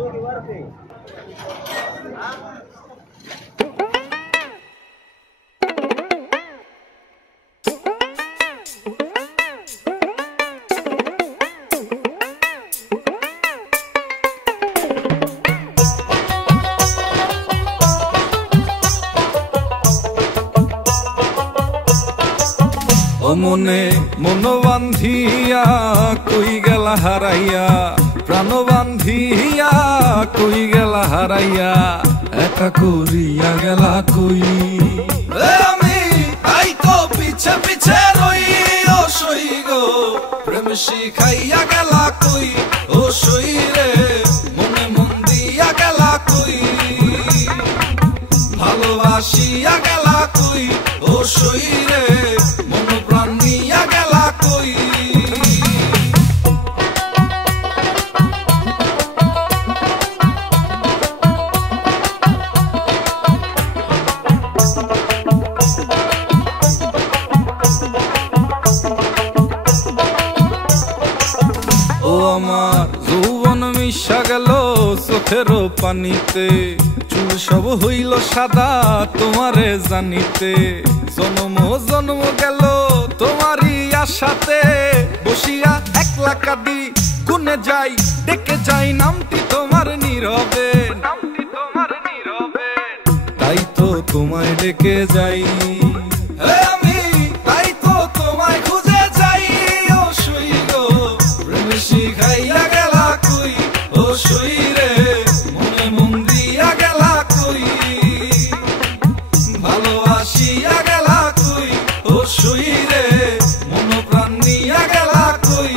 ও মনে মন বান্ধিয়া কই গেলা হারাইয়া, প্রাণ বান্ধিয়া কই গেলা হারাইয়া, একা করিয়া গেলা কই। আমি তাই তো পিছে পিছে রই ও সই গো, প্রেম শিখাইয়া গেলা কই ও সই রে, মনে মন দিয়া গেলা কই, ভালোবাসিয়া গেলা কই ও সই রে, মন প্রাণ নিয়া গেলা কই। ও আমার যৌবন মিশা গেল চোখের পানিতে, চুল সব হইল সাদা তোমারে জানিতে, জন্ম জন্ম গেল তোমারই আশাতে, বসিয়া একলা কাঁদি গুনে যাই, ডেকে যাই নামটি তোমার নীরবে, তাই তো তোমায় ডেকে যাই। আমি তাই তো তোমায় খুঁজে যাই ও সই গো, প্রেম শিখাইয়া গেলা কই ও সই রে, মনে মন দিয়া গেলা কই, ভালোবাসিয়া গেলা কই ও সই রে, মন প্রাণ নিয়া গেলা কই।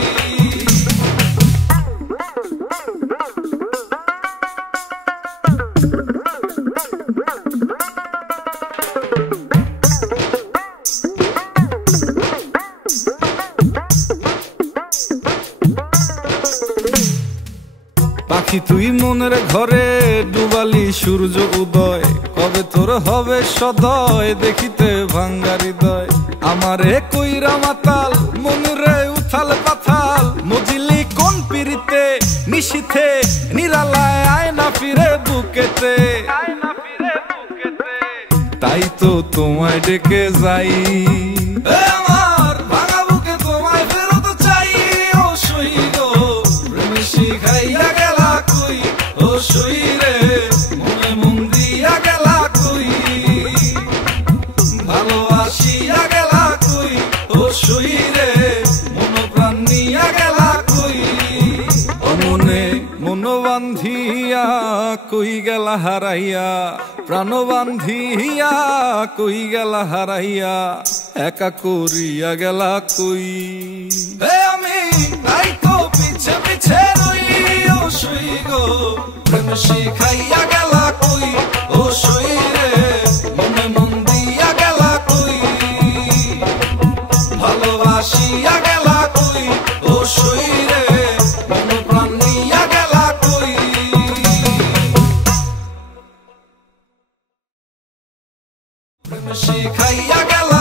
পাখি তুই মনের ঘরে ডুবালি সূর্য উদয়, কবে তোর হবে সদয় দেখিতে ভাঙ্গা হৃদয়, আমারে কইরা মাতাল মনুরে উথাল পাথাল, মজিলি কোন পিরিতে নিশিথে নিরালায় আয় না ফিরে বুকেতে, তাই তো তোমায় ডেকে যাই। আমার ভাঙা বুকে তোমায় ফেরত চাই ও সই গো, প্রেম শিখাইয়া গেলা কই ও সই রে, মনে মন দিয়া গেলা কই, ভালোবাসিয়া গেলা কই ও সই রে, মন প্রাণ নিয়া গেলা কই। ও মনে মন বান্ধিয়া কই গেলা হারাইয়া, প্রাণ বান্ধিয়া কই গেলা হারাইয়া, একা করিয়া গেলা কই। আমি তাই তো পিছে পিছে রই ও সই গো, প্রেম শিখাইয়া গেলা কই ও সই রে, মনে মন দিয়া গেলা কই, ভালোবাসিয়া গেলা কই ও সই রে, মন প্রাণ নিয়া গেলা কই। প্রেম শিখাইয়া গেলা